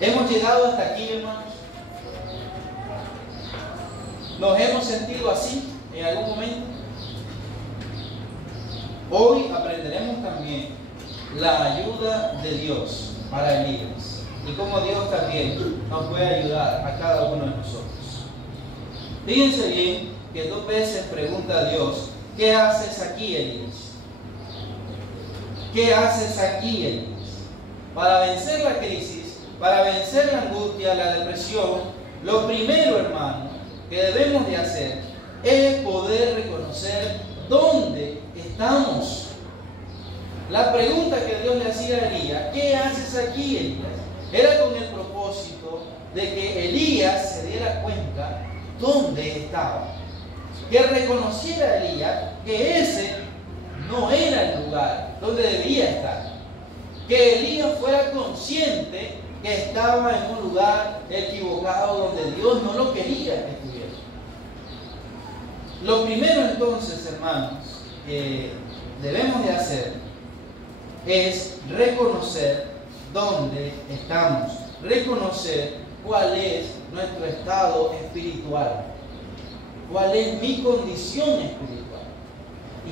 Hemos llegado hasta aquí, hermanos. ¿Nos hemos sentido así en algún momento? Hoy aprenderemos también la ayuda de Dios para Elías y cómo Dios también nos puede ayudar a cada uno de nosotros. Fíjense bien que 2 veces pregunta a Dios, ¿qué haces aquí, Elías? ¿qué haces aquí, Elías? Para vencer la crisis, para vencer la angustia, la depresión, lo primero, hermano, que debemos de hacer es poder reconocer dónde estamos. La pregunta que Dios le hacía a Elías, ¿qué haces aquí, Elías?, era con el propósito de que Elías se diera cuenta dónde estaba. Que reconociera Elías que ese no era el lugar donde debía estar. Que Elías fuera consciente que estaba en un lugar equivocado donde Dios no lo quería que estuviera. Lo primero entonces, hermanos, que debemos de hacer es reconocer dónde estamos, reconocer cuál es nuestro estado espiritual, cuál es mi condición espiritual.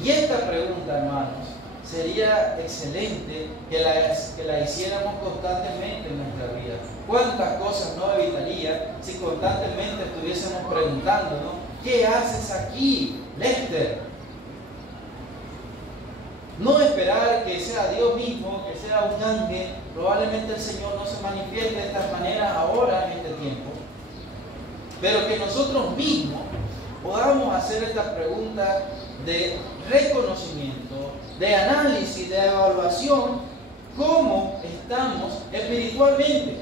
Y esta pregunta, hermanos, sería excelente que la hiciéramos constantemente en nuestra vida. ¿Cuántas cosas no evitaría si constantemente estuviésemos preguntándonos, ¿qué haces aquí, Lester? No esperar que sea Dios mismo, que sea un ángel. Probablemente el Señor no se manifieste de esta manera ahora en este tiempo, pero que nosotros mismos podamos hacer esta pregunta de reconocimiento, de análisis, de evaluación, cómo estamos espiritualmente.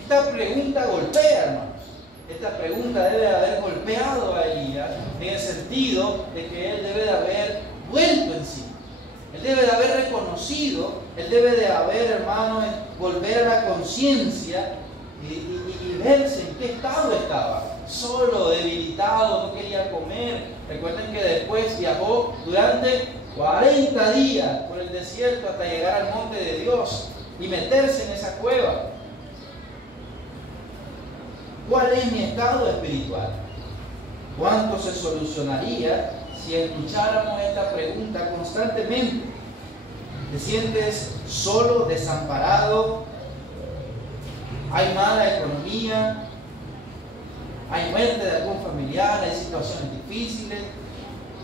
Esta pregunta golpea, hermanos. Esta pregunta debe de haber golpeado a Elías en el sentido de que él debe de haber vuelto en sí. Él debe de haber reconocido, él debe de haber, hermano, volver a la conciencia y verse en qué estado estaba. Solo, debilitado, no quería comer. Recuerden que después viajó durante 40 días por el desierto hasta llegar al monte de Dios y meterse en esa cueva. ¿Cuál es mi estado espiritual? ¿Cuánto se solucionaría si escucháramos esta pregunta constantemente? ¿Te sientes solo, desamparado? ¿Hay mala economía? ¿Hay muerte de algún familiar? ¿Hay situaciones difíciles?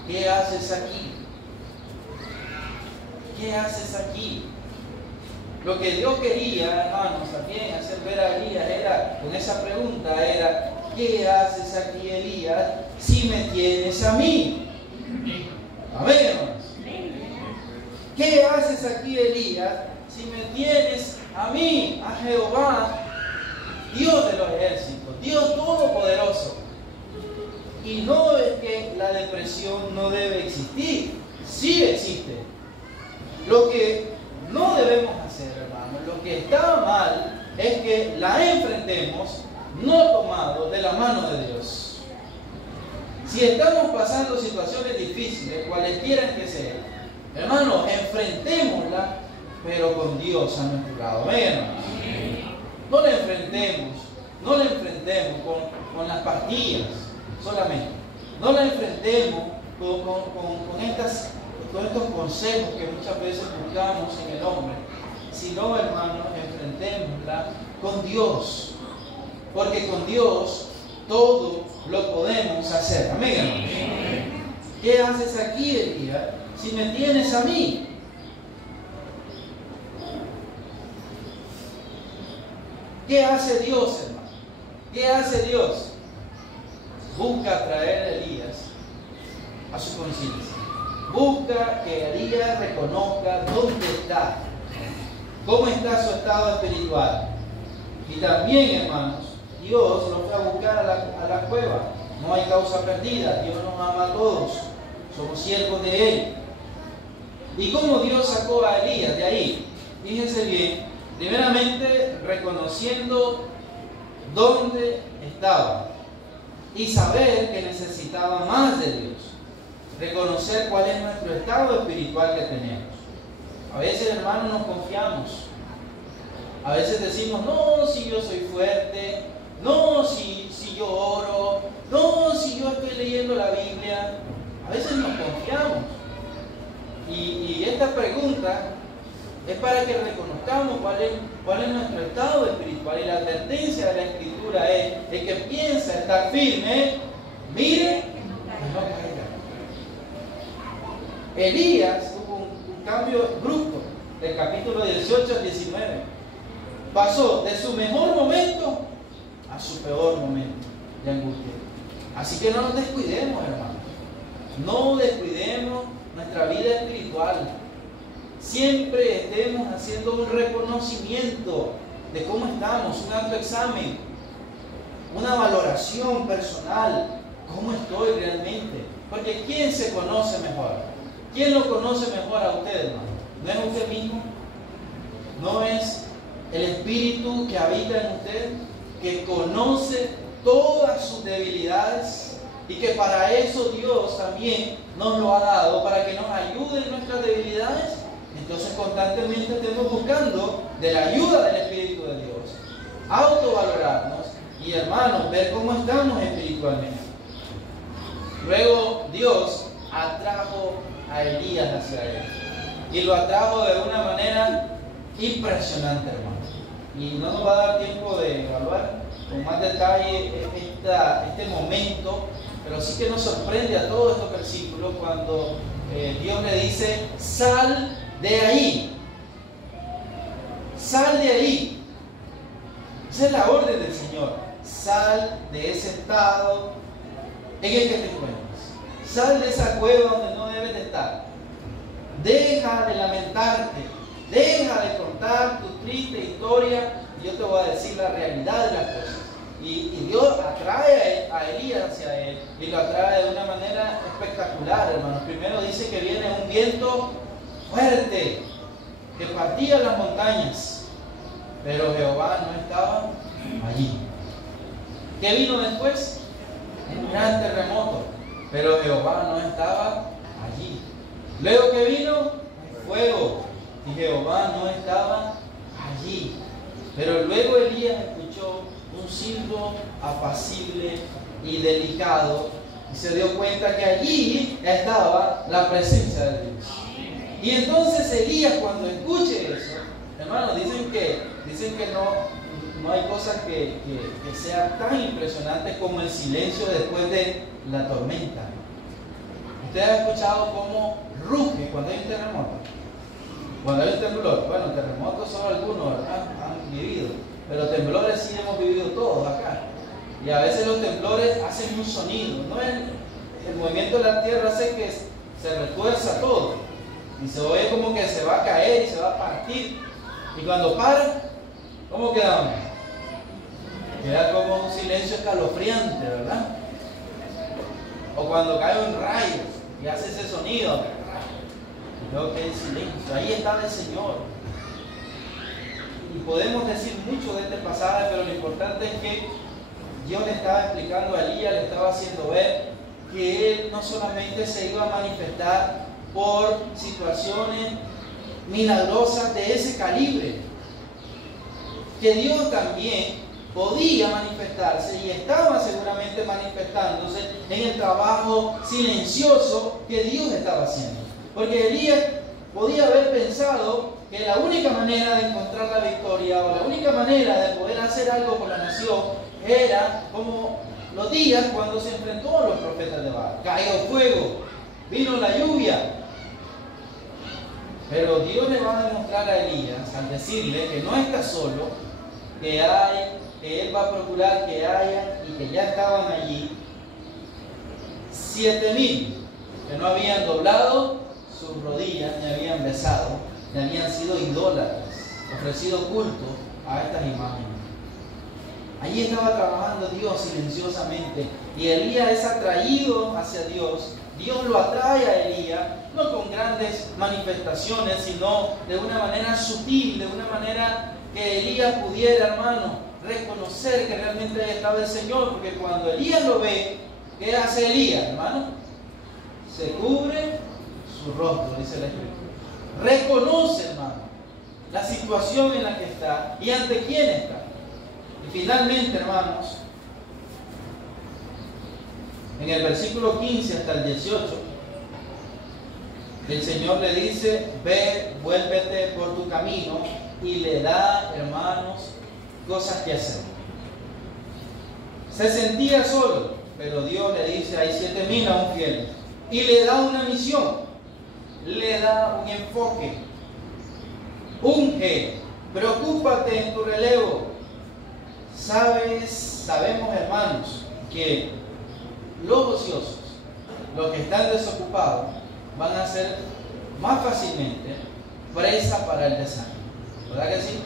¿Qué haces aquí? ¿Qué haces aquí? Lo que Dios quería, hermanos, también hacer ver a Elías era, con esa pregunta era, ¿qué haces aquí, Elías, si me tienes a mí? Amén, hermanos. ¿Qué haces aquí, Elías, si me tienes a mí, a Jehová, Dios de los ejércitos, Dios todopoderoso? Y no es que la depresión no debe existir, sí existe. Lo que no debemos hacer, hermanos, lo que está mal es que la enfrentemos no tomado de la mano de Dios. Si estamos pasando situaciones difíciles, cualesquiera que sean, hermanos, enfrentémosla, pero con Dios a nuestro lado. Amén, hermanos. No la enfrentemos con las pastillas solamente. No la enfrentemos con estos consejos que muchas veces buscamos en el hombre, sino, hermanos, enfrentémosla con Dios, porque con Dios todo lo podemos hacer. Amén, hermanos. ¿Qué haces aquí, Elías, si me tienes a mí? ¿Qué hace Dios, hermano? ¿Qué hace Dios? Busca traer a Elías a su conciencia. Busca que Elías reconozca dónde está, cómo está su estado espiritual. Y también, hermanos, Dios lo fue a buscar a la cueva. No hay causa perdida. Dios nos ama a todos. Somos siervos de Él. ¿Y cómo Dios sacó a Elías de ahí? Fíjense bien. Primeramente, reconociendo dónde estaba y saber que necesitaba más de Dios. Reconocer cuál es nuestro estado espiritual que tenemos. A veces, hermanos, nos confiamos. A veces decimos, no, si yo soy fuerte, no, si yo oro, no, si yo estoy leyendo la Biblia. A veces nos confiamos. Y esta pregunta es para que reconozcamos cuál es nuestro estado espiritual. Y la advertencia de la Escritura es: el que piensa estar firme, mire y no caiga. Elías tuvo un cambio brusco. del capítulo 18 al 19. Pasó de su mejor momento a su peor momento de angustia. Así que no nos descuidemos, hermanos. No descuidemos nuestra vida espiritual. Siempre estemos haciendo un reconocimiento de cómo estamos, un autoexamen, una valoración personal. ¿Cómo estoy realmente? Porque ¿quién se conoce mejor? ¿Quién lo conoce mejor a usted, hermano? ¿No es usted mismo? ¿No es el Espíritu que habita en usted, que conoce todas sus debilidades y que para eso Dios también nos lo ha dado, para que nos ayude en nuestras debilidades? Entonces constantemente estemos buscando de la ayuda del Espíritu de Dios, autovalorarnos y, hermanos, ver cómo estamos espiritualmente. Luego Dios atrajo a Elías hacia él y lo atrajo de una manera impresionante, hermano. Y no nos va a dar tiempo de evaluar con más detalle este momento, pero sí que nos sorprende a todos estos versículos cuando Dios le dice: sal de ahí, sal de ahí. Esa es la orden del Señor: sal de ese estado en el que te encuentras, sal de esa cueva donde no debes de estar, deja de lamentarte, deja de contar tu triste historia, y yo te voy a decir la realidad de las cosas. Y Dios atrae a Elías hacia él, y lo atrae de una manera espectacular, hermanos. Primero dice que viene un viento fuerte que partía las montañas, pero Jehová no estaba allí. ¿Qué vino después? Un gran terremoto, pero Jehová no estaba allí. Luego que vino fuego, y Jehová no estaba allí. Pero luego Elías escuchó un silbo apacible y delicado y se dio cuenta que allí estaba la presencia de Dios. Y entonces Elías, cuando escuche eso, hermanos, dicen que no hay cosa que sea tan impresionante como el silencio después de la tormenta. ¿Usted ha escuchado cómo ruge cuando hay un terremoto? Cuando hay un temblor. Bueno, terremotos son algunos, ¿verdad? Han vivido, pero temblores sí hemos vivido todos acá. Y a veces los temblores hacen un sonido, ¿no? El movimiento de la tierra hace que se retuerza todo y se oye como que se va a caer y se va a partir. Y cuando para, ¿cómo quedamos? Queda como un silencio escalofriante, ¿verdad? O cuando cae un rayo y hace ese sonido, y luego queda el silencio. Ahí estaba el Señor. Y podemos decir mucho de este pasaje, pero lo importante es que Dios le estaba explicando a Elías, le estaba haciendo ver que él no solamente se iba a manifestar por situaciones milagrosas de ese calibre, que Dios también podía manifestarse y estaba seguramente manifestándose en el trabajo silencioso que Dios estaba haciendo. Porque Elías podía haber pensado que la única manera de encontrar la victoria o la única manera de poder hacer algo por la nación era como los días cuando se enfrentó a los profetas de Baal. Cayó fuego, vino la lluvia. Pero Dios le va a demostrar a Elías, al decirle que no está solo, que él va a procurar que haya, y que ya estaban allí, 7,000 que no habían doblado sus rodillas, ni habían besado, ni habían sido idólatras, ofrecido culto a estas imágenes. Allí estaba trabajando Dios silenciosamente, y Elías es atraído hacia Dios. Dios lo atrae a Elías, no con grandes manifestaciones, sino de una manera sutil, de una manera que Elías pudiera, hermano, reconocer que realmente ahí estaba el Señor. Porque cuando Elías lo ve, ¿qué hace Elías, hermano? Se cubre su rostro, dice la Escritura. Reconoce, hermano, la situación en la que está y ante quién está. Y finalmente, hermanos, en el versículo 15 hasta el 18, el Señor le dice: ve, vuélvete por tu camino, y le da, hermanos, cosas que hacer. Se sentía solo, pero Dios le dice: hay 7,000 aún fieles, y le da una misión, le da un enfoque. unge, preocúpate en tu relevo. Sabemos, hermanos, que los ociosos, los que están desocupados, van a ser más fácilmente presa para el desánimo. ¿Verdad que sí?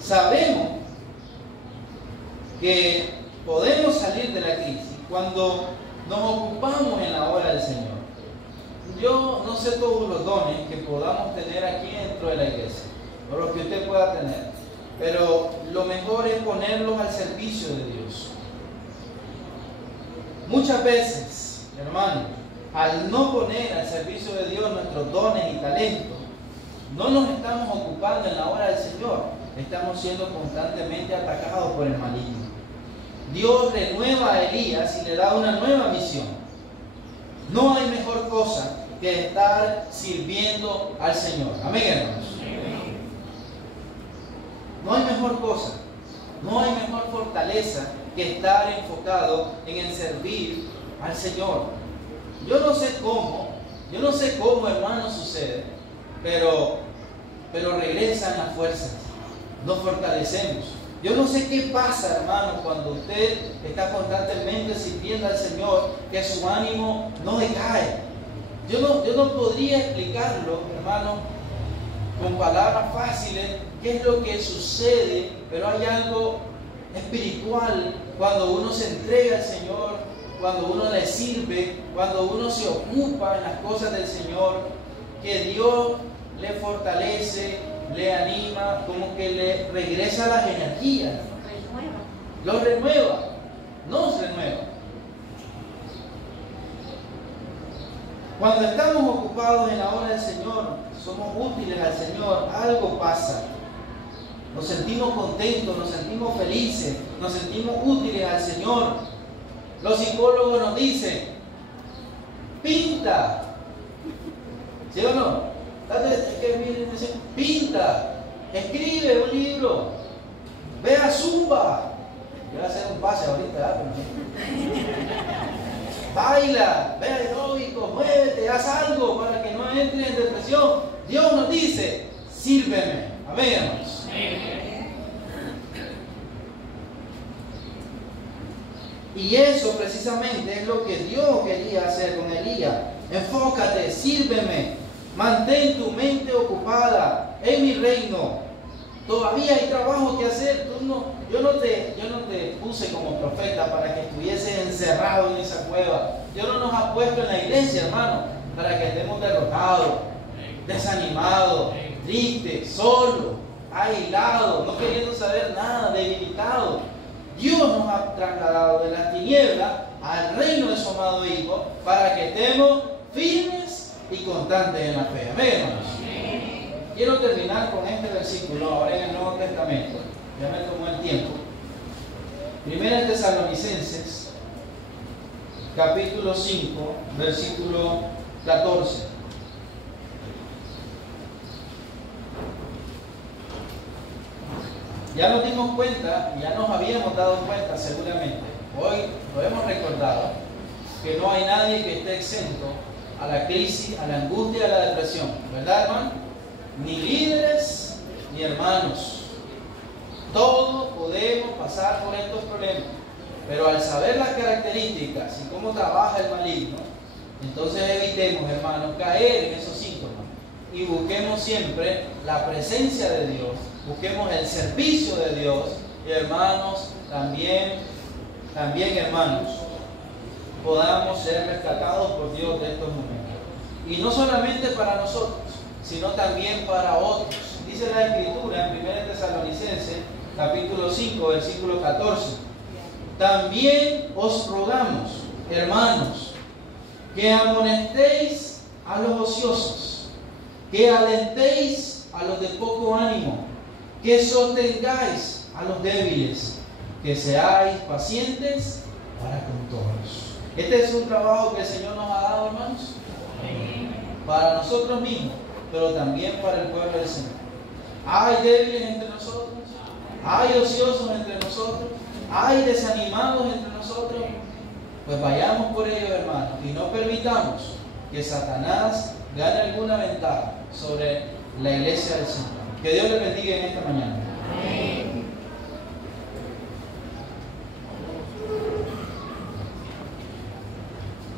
Sabemos que podemos salir de la crisis cuando nos ocupamos en la obra del Señor. Yo no sé todos los dones que podamos tener aquí dentro de la iglesia, o los que usted pueda tener, pero lo mejor es ponerlos al servicio de Dios. Muchas veces, hermanos, al no poner al servicio de Dios nuestros dones y talentos, no nos estamos ocupando en la obra del Señor, estamos siendo constantemente atacados por el maligno. Dios renueva a Elías y le da una nueva misión. No hay mejor cosa que estar sirviendo al Señor. Amén, hermanos. No hay mejor cosa, no hay mejor fortaleza que estar enfocado en el servir al Señor. Yo no sé cómo, hermanos, sucede, pero regresan las fuerzas, nos fortalecemos. Yo no sé qué pasa, hermano, cuando usted está constantemente sirviendo al Señor, que su ánimo no decae. Yo no podría explicarlo, hermano, con palabras fáciles, qué es lo que sucede, pero hay algo espiritual cuando uno se entrega al Señor, cuando uno le sirve, cuando uno se ocupa en las cosas del Señor, que Dios le fortalece, le anima, como que le regresa las energías, lo renueva, nos renueva. Cuando estamos ocupados en la obra del Señor, somos útiles al Señor, algo pasa. Nos sentimos contentos, nos sentimos felices, nos sentimos útiles al Señor. Los psicólogos nos dicen, pinta. ¿Sí o no? Pinta, escribe un libro, vea Zumba. Yo voy a hacer un pase ahorita, baila, ve aeróbico, muévete, haz algo para que no entres en depresión. Dios nos dice, sírveme. Amén, hermanos. Y eso precisamente es lo que Dios quería hacer con Elías. Enfócate, sírveme, mantén tu mente ocupada en mi reino. Todavía hay trabajo que hacer. Yo no te puse como profeta para que estuvieses encerrado en esa cueva. Dios no nos ha puesto en la iglesia, hermano, para que estemos derrotados, desanimados, tristes, solos, aislados, no queriendo saber nada, debilitados. Dios nos ha trasladado de las tinieblas al reino de su amado Hijo para que estemos firmes y constantes en la fe. Amén, hermanos. Quiero terminar con este versículo ahora en el Nuevo Testamento. Ya me tomó el tiempo. Primera Tesalonicenses, capítulo 5, versículo 14. Ya nos dimos cuenta, ya nos habíamos dado cuenta seguramente, hoy lo hemos recordado, que no hay nadie que esté exento a la crisis, a la angustia, a la depresión. ¿Verdad, hermano? Ni líderes, ni hermanos. Todos podemos pasar por estos problemas, pero al saber las características y cómo trabaja el maligno, entonces evitemos, hermanos, caer en esos síntomas y busquemos siempre la presencia de Dios, busquemos el servicio de Dios y, hermanos, también hermanos, podamos ser rescatados por Dios de estos momentos. Y no solamente para nosotros, sino también para otros. Dice la Escritura en 1 Tesalonicenses, capítulo 5, versículo 14. También os rogamos, hermanos, que amonestéis a los ociosos, que alentéis a los de poco ánimo, que sostengáis a los débiles, que seáis pacientes para con todos. Este es un trabajo que el Señor nos ha dado, hermanos, para nosotros mismos, pero también para el pueblo del Señor. Hay débiles entre nosotros, hay ociosos entre nosotros, hay desanimados entre nosotros. Pues vayamos por ellos, hermanos, y no permitamos que Satanás gane alguna ventaja sobre la iglesia del Señor. Que Dios les bendiga en esta mañana.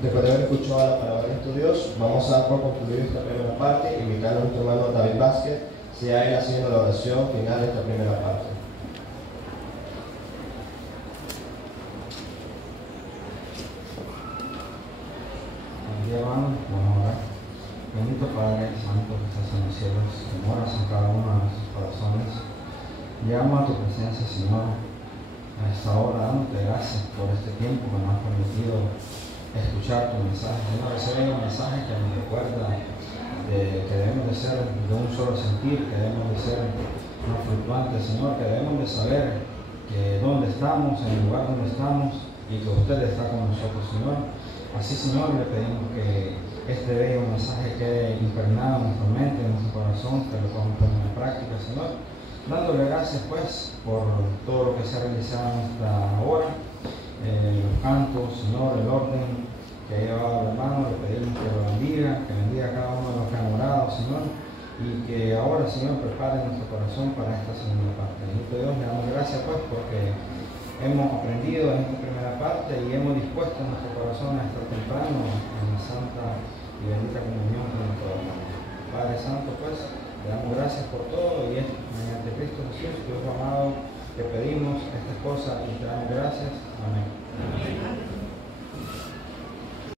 Después de haber escuchado la palabra de nuestro Dios, vamos a dar por concluir esta primera parte, invitando a nuestro hermano David Vázquez, sea él haciendo la oración final de esta primera parte. Buen día, hermanos, vamos a orar. Bendito Padre Santo que estás en los cielos, que moras en cada uno de nuestros corazones. Llegamos a tu presencia, Señor, a esta hora, dándote gracias por este tiempo que nos has permitido escuchar tu mensaje. Señor, ese bello mensaje que nos recuerda de que debemos de ser de un solo sentir, que debemos de ser no fluctuantes, Señor, que debemos de saber que dónde estamos, en el lugar donde estamos, y que usted está con nosotros, Señor. Así, Señor, le pedimos que este bello mensaje quede impregnado en nuestra mente, en nuestro corazón, que lo podamos poner en práctica, Señor. Dándole gracias, pues, por todo lo que se ha realizado en esta hora, los cantos, Señor, el orden que ha llevado el hermano. Le pedimos que lo bendiga, que bendiga a cada uno de los que han orado, Señor, y que ahora, Señor, prepare nuestro corazón para esta segunda parte. Bendito Dios, le damos gracias, pues, porque hemos aprendido en esta primera parte y hemos dispuesto nuestro corazón a estar temprano en la santa y bendita comunión con nuestro hermano. Padre Santo, pues, le damos gracias por todo y es mediante Cristo Jesús, Dios amado, que pedimos estas cosas y te damos gracias. Amén.